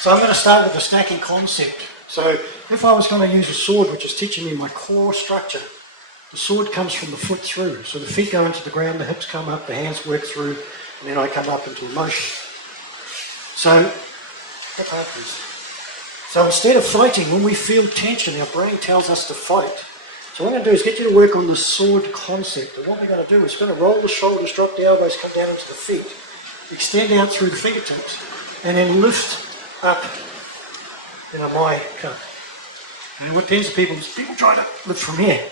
So I'm going to start with the stacking concept. So if I was going to use a sword, which is teaching me my core structure, the sword comes from the foot through. So the feet go into the ground, the hips come up, the hands work through, and then I come up into a motion. So, what happens? So instead of fighting, when we feel tension, our brain tells us to fight. So what I'm going to do is get you to work on the sword concept. And what we're going to do is we're going to roll the shoulders, drop the elbows, come down into the feet, extend out through the fingertips, and then lift up in a my cup. And what tends to people is people try to lift from here.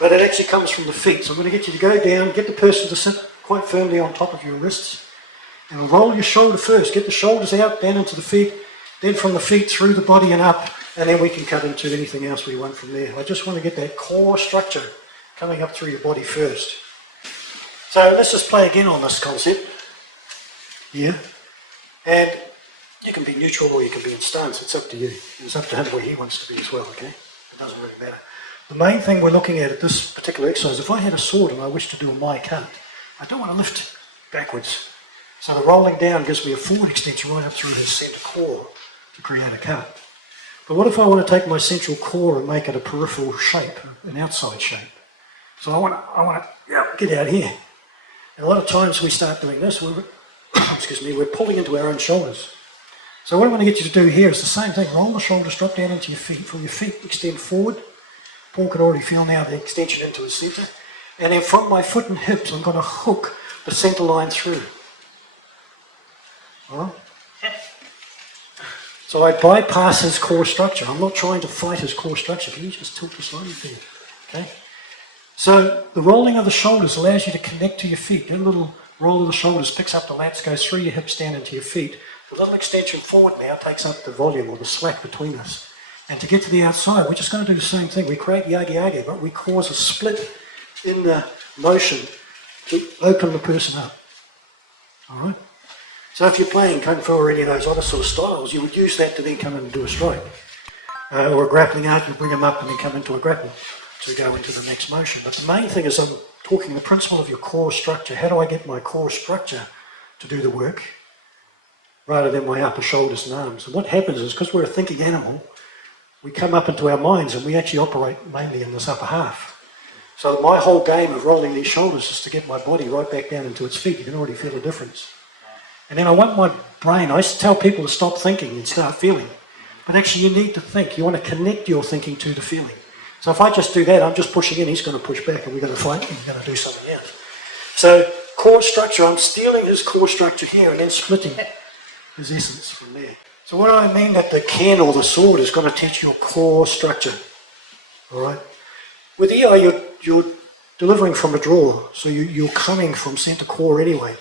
But it actually comes from the feet. So I'm going to get you to go down, get the person to sit quite firmly on top of your wrists, and roll your shoulder first. Get the shoulders out, down into the feet, then from the feet through the body and up, and then we can cut into anything else we want from there. I just want to get that core structure coming up through your body first. So let's just play again on this concept here. And you can be neutral or you can be in stance. It's up to you. It's up to him where he wants to be as well, okay? It doesn't really matter. The main thing we're looking at this particular exercise, if I had a sword and I wish to do a my cut, I don't want to lift backwards. So the rolling down gives me a forward extension right up through his centre core to create a cut. But what if I want to take my central core and make it a peripheral shape, an outside shape? So I want to get out here. And a lot of times we start doing this, we're pulling into our own shoulders. So what I want to get you to do here is the same thing. Roll the shoulders, drop down into your feet. From your feet, extend forward. Paul can already feel now the extension into his centre. And then from my foot and hips, I'm going to hook the centre line through. All right? So I bypass his core structure. I'm not trying to fight his core structure. Can you just tilt this line there? Okay? So the rolling of the shoulders allows you to connect to your feet. That little roll of the shoulders picks up the lats, goes through your hips down into your feet. The little extension forward now takes up the volume or the slack between us. And to get to the outside, we're just going to do the same thing. We create yagi-yagi, but we cause a split in the motion to open the person up. All right? So if you're playing Kung Fu or any of those other sort of styles, you would use that to then come in and do a strike. Or a grappling art, you bring them up and then come into a grapple to go into the next motion. But the main thing is I'm talking the principle of your core structure. How do I get my core structure to do the work rather than my upper shoulders and arms? And what happens is, because we're a thinking animal, we come up into our minds and we actually operate mainly in this upper half. So my whole game of rolling these shoulders is to get my body right back down into its feet. You can already feel the difference. And then I want my brain, I used to tell people to stop thinking and start feeling. But actually you need to think. You want to connect your thinking to the feeling. So if I just do that, I'm just pushing in, he's going to push back and we're going to fight and we're going to do something else. So core structure, I'm stealing his core structure here and then splitting his essence from there. So what do I mean that the ken or the sword is going to teach your core structure? All right? With EI, you're delivering from a draw. So you're coming from centre core anyway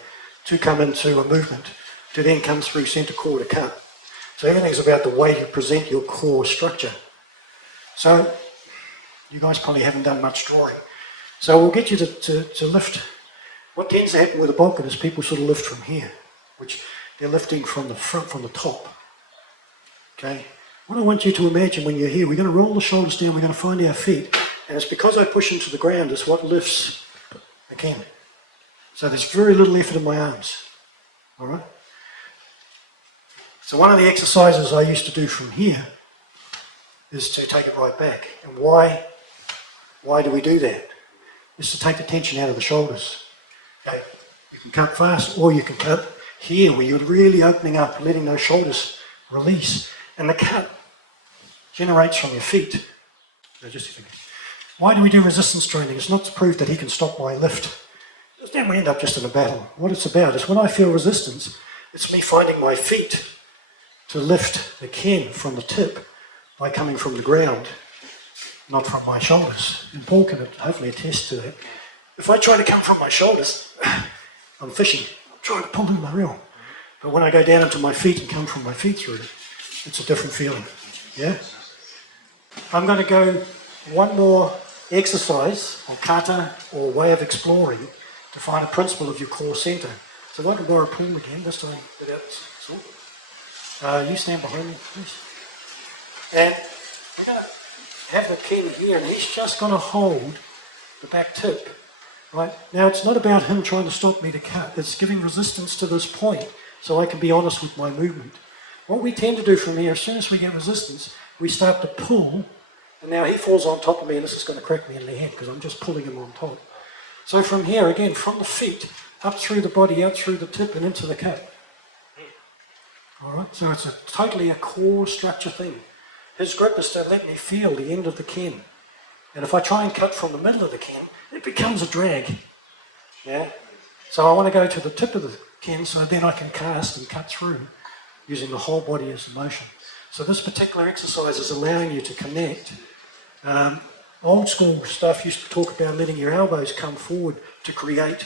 to come into a movement, to then come through centre core to cut. So everything's about the way you present your core structure. So you guys probably haven't done much drawing. So we'll get you to lift. What tends to happen with a Balkan is people sort of lift from here, which they're lifting from the front, from the top. Okay? What I want you to imagine when you're here, we're going to roll the shoulders down, we're going to find our feet, and it's because I push into the ground, it's what lifts again. So there's very little effort in my arms. All right? So one of the exercises I used to do from here is to take it right back. And why do we do that? It's to take the tension out of the shoulders. Okay? You can cut fast, or you can cut here, where you're really opening up, letting those shoulders release. And the cut generates from your feet. So just a second. Why do we do resistance training? It's not to prove that he can stop my lift. Because then we end up just in a battle. What it's about is when I feel resistance, it's me finding my feet to lift the ken from the tip by coming from the ground, not from my shoulders. And Paul can hopefully attest to that. If I try to come from my shoulders, I'm fishing. I'm trying to pull in my reel. But when I go down into my feet and come from my feet through it, it's a different feeling. Yeah? I'm going to go one more exercise, or kata, or way of exploring, to find a principle of your core centre. So if I can borrow Paul again, this time without sword. You stand behind me, please. And we're going to have the ken here, and he's just going to hold the back tip. Right? Now, it's not about him trying to stop me to cut. It's giving resistance to this point so I can be honest with my movement. What we tend to do from here, as soon as we get resistance, we start to pull, and now he falls on top of me, and this is going to crack me in the head because I'm just pulling him on top. So from here, again, from the feet, up through the body, out through the tip, and into the cut. All right, so it's totally a core structure thing. His grip is to let me feel the end of the ken. And if I try and cut from the middle of the ken, it becomes a drag. Yeah? So I want to go to the tip of the ken so then I can cast and cut through using the whole body as a motion. So this particular exercise is allowing you to connect. Old school stuff used to talk about letting your elbows come forward to create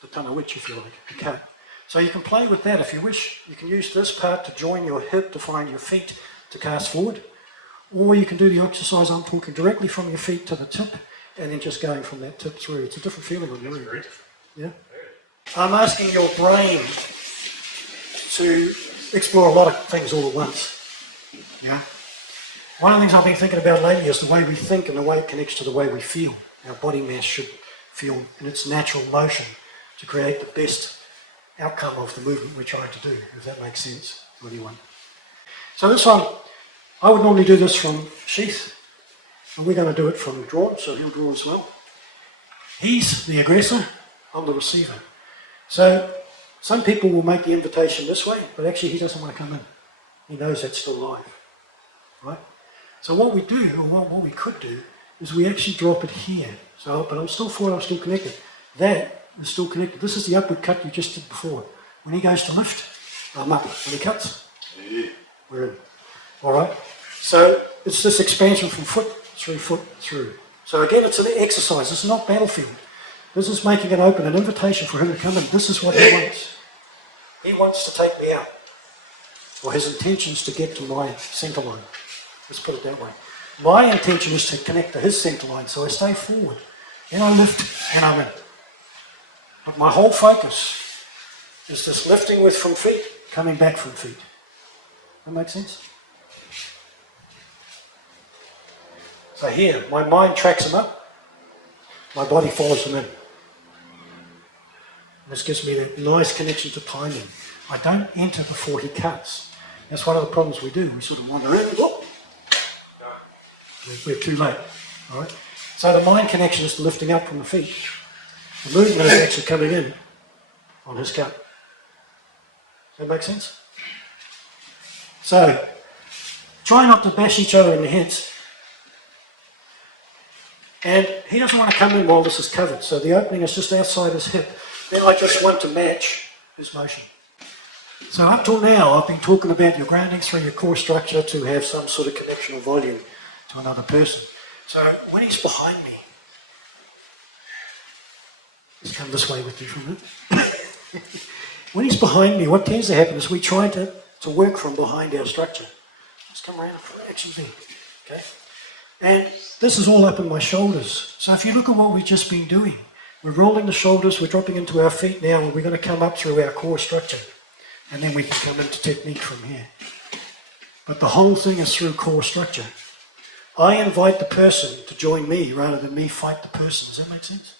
the tana witch, if you like, a cut. So you can play with that if you wish. You can use this part to join your hip to find your feet to cast forward. Or you can do the exercise I'm talking directly from your feet to the tip and then just going from that tip through. It's a different feeling on your end. Yeah? I'm asking your brain to explore a lot of things all at once. Yeah? One of the things I've been thinking about lately is the way we think and the way it connects to the way we feel. Our body mass should feel in its natural motion to create the best outcome of the movement we're trying to do, if that makes sense to anyone. So this one, I would normally do this from sheath, and we're going to do it from drawn, so he'll draw as well. He's the aggressor, I'm the receiver. So some people will make the invitation this way, but actually he doesn't want to come in. He knows that's still live, right? So what we do, or what we could do, is we actually drop it here. So, but I'm still forward, I'm still connected. That is still connected. This is the upward cut you just did before. When he goes to lift, I'm up. When he cuts, we're in. All right? So it's this expansion from foot through. So again, it's an exercise. It's not battlefield. This is making it open, an invitation for him to come in. This is what he wants. He wants to take me out. Or his intention is to get to my centre line. Let's put it that way. My intention is to connect to his centre line, so I stay forward. Then I lift, and I'm in. But my whole focus is this lifting with from feet, coming back from feet. That makes sense? So here, my mind tracks him up, my body follows him in. This gives me a nice connection to timing. I don't enter before he cuts. That's one of the problems we do. We sort of wander in, whoop, we're too late. All right? So the mind connection is lifting up from the feet. The movement is actually coming in on his cut. Does that make sense? So, try not to bash each other in the heads. And he doesn't want to come in while this is covered, so the opening is just outside his hip. Then I just want to match his motion. So up till now, I've been talking about your grounding through your core structure to have some sort of connection or volume to another person. So when he's behind me, let's come this way with you for a minute. When he's behind me, what tends to happen is we try to work from behind our structure. Let's come around for action B. Okay? And this is all up in my shoulders. So if you look at what we've just been doing, we're rolling the shoulders, we're dropping into our feet now, and we're going to come up through our core structure. And then we can come into technique from here. But the whole thing is through core structure. I invite the person to join me rather than me fight the person. Does that make sense?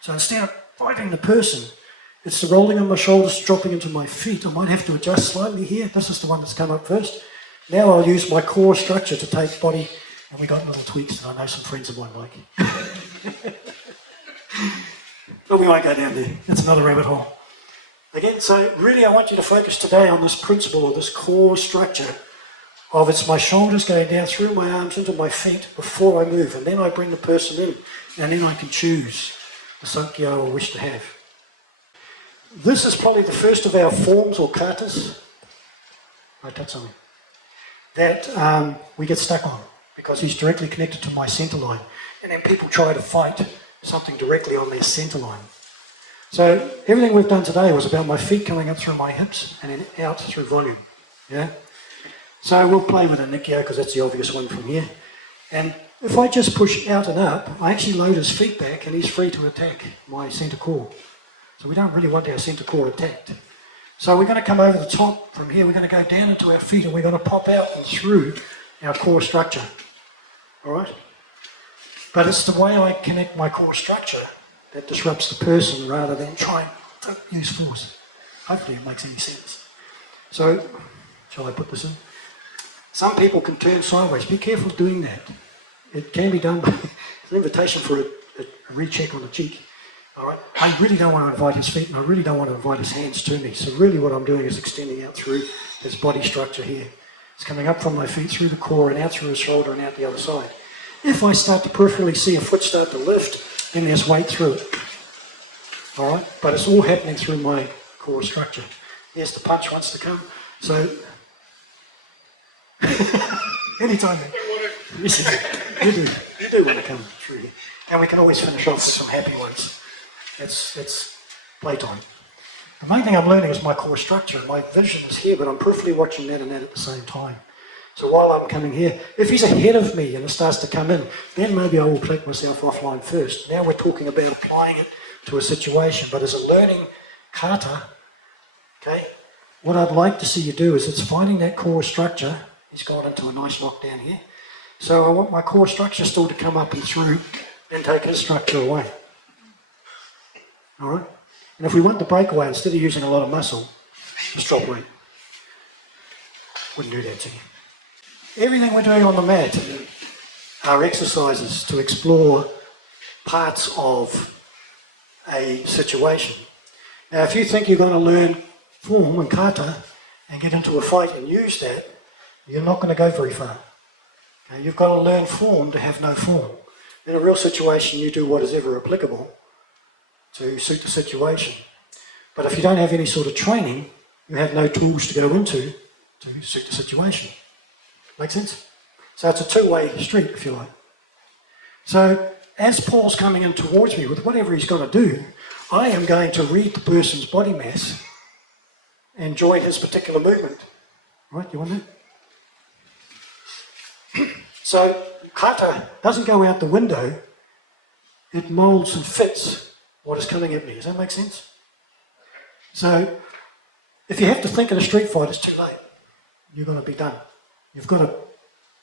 So instead of fighting the person, it's the rolling on my shoulders, dropping into my feet. I might have to adjust slightly here. This is the one that's come up first. Now I'll use my core structure to take body, and we got little tweaks that I know some friends of mine like. But we won't go down there. It's another rabbit hole. Again, so really I want you to focus today on this principle of this core structure of it's my shoulders going down through my arms into my feet before I move, and then I bring the person in, and then I can choose the Sankyo I wish to have. This is probably the first of our forms or katas, that we get stuck on because he's directly connected to my centre line, and then people try to fight something directly on their centre line. So everything we've done today was about my feet coming up through my hips and then out through volume. Yeah. So we'll play with a Nikyo because that's the obvious one from here. And if I just push out and up, I actually load his feet back and he's free to attack my centre core. So we don't really want our centre core attacked. So we're going to come over the top from here, we're going to go down into our feet and we're going to pop out and through our core structure. All right? But it's the way I connect my core structure that disrupts the person rather than trying to use force. Hopefully it makes any sense. So, shall I put this in? Some people can turn sideways. Be careful doing that. It can be done by it's an invitation for a recheck on the cheek. All right. I really don't want to invite his feet, and I really don't want to invite his hands to me. So really what I'm doing is extending out through his body structure here. It's coming up from my feet through the core and out through his shoulder and out the other side. If I start to peripherally see a foot start to lift, then there's weight through it. All right. But it's all happening through my core structure. Yes, the punch wants to come. So anytime then. You do want to come through here. And we can always finish off with some happy ones. It's playtime. The main thing I'm learning is my core structure. My vision is here, but I'm peripherally watching that and that at the same time. So while I'm coming here, if he's ahead of me and it starts to come in, then maybe I will take myself offline first. Now we're talking about applying it to a situation, but as a learning kata, okay, what I'd like to see you do is it's finding that core structure. He's gone into a nice lockdown here. So I want my core structure still to come up and through, then take his structure away. All right? And if we want the breakaway, instead of using a lot of muscle, just drop weight. Wouldn't do that to you. Everything we're doing on the mat are exercises to explore parts of a situation. Now, if you think you're going to learn form and kata and get into a fight and use that, you're not going to go very far. Okay? You've got to learn form to have no form. In a real situation, you do what is ever applicable to suit the situation. But if you don't have any sort of training, you have no tools to go into to suit the situation. Make sense? So it's a two-way street, if you like. So as Paul's coming in towards me with whatever he's going to do, I am going to read the person's body mass and join his particular movement. Right, you want that? So kata doesn't go out the window, it molds and fits what is coming at me. Does that make sense? So if you have to think in a street fight, it's too late. You're going to be done. You've got to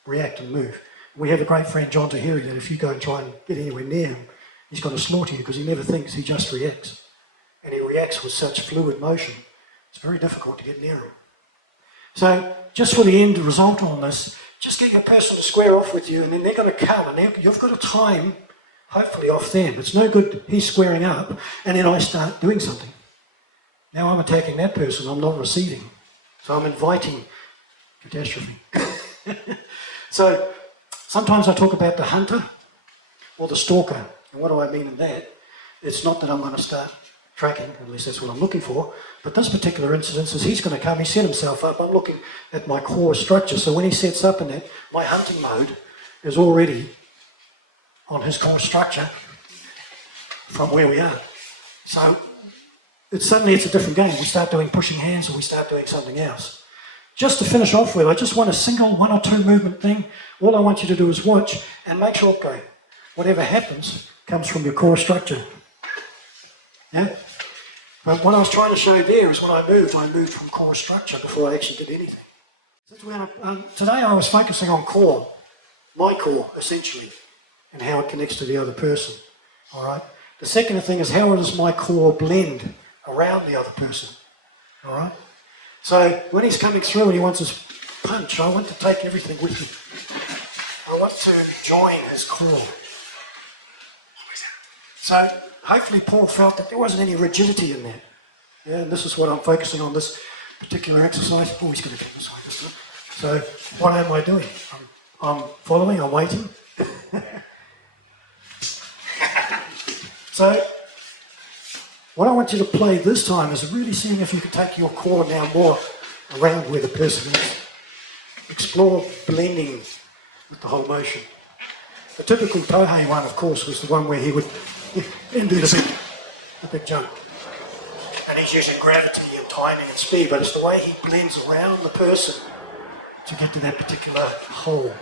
react and move. We have a great friend, John Tahiri, that if you go and try and get anywhere near him, he's going to slaughter you because he never thinks, he just reacts. And he reacts with such fluid motion, it's very difficult to get near him. So just for the end result on this, just get your person to square off with you and then they're going to come and you've got a time, hopefully off them. It's no good he's squaring up and then I start doing something. Now I'm attacking that person, I'm not receiving. So I'm inviting catastrophe. So sometimes I talk about the hunter or the stalker. And what do I mean in that? It's not that I'm going to start tracking, at least that's what I'm looking for, but this particular instance is he's going to come, he set himself up, I'm looking at my core structure, so when he sets up in that, my hunting mode is already on his core structure from where we are. So suddenly it's a different game. We start doing pushing hands or we start doing something else. Just to finish off with, I just want a single 1 or 2 movement thing. All I want you to do is watch and make sure, okay, whatever happens comes from your core structure. Yeah? But what I was trying to show there is when I moved from core structure before I actually did anything. Today I was focusing on core, my core essentially, and how it connects to the other person. All right. The second thing is how does my core blend around the other person. All right. So when he's coming through and he wants his punch, I want to take everything with me. I want to join his core. So hopefully Paul felt that there wasn't any rigidity in that. Yeah, and this is what I'm focusing on, this particular exercise. Oh, he's going to come this way. So what am I doing? I'm following, I'm waiting. So what I want you to play this time is really seeing if you can take your core now more around where the person is. Explore blending with the whole motion. The typical Tohei one, of course, was the one where he would then do the big jump. And he's using gravity and timing and speed, but it's the way he blends around the person to get to that particular hole.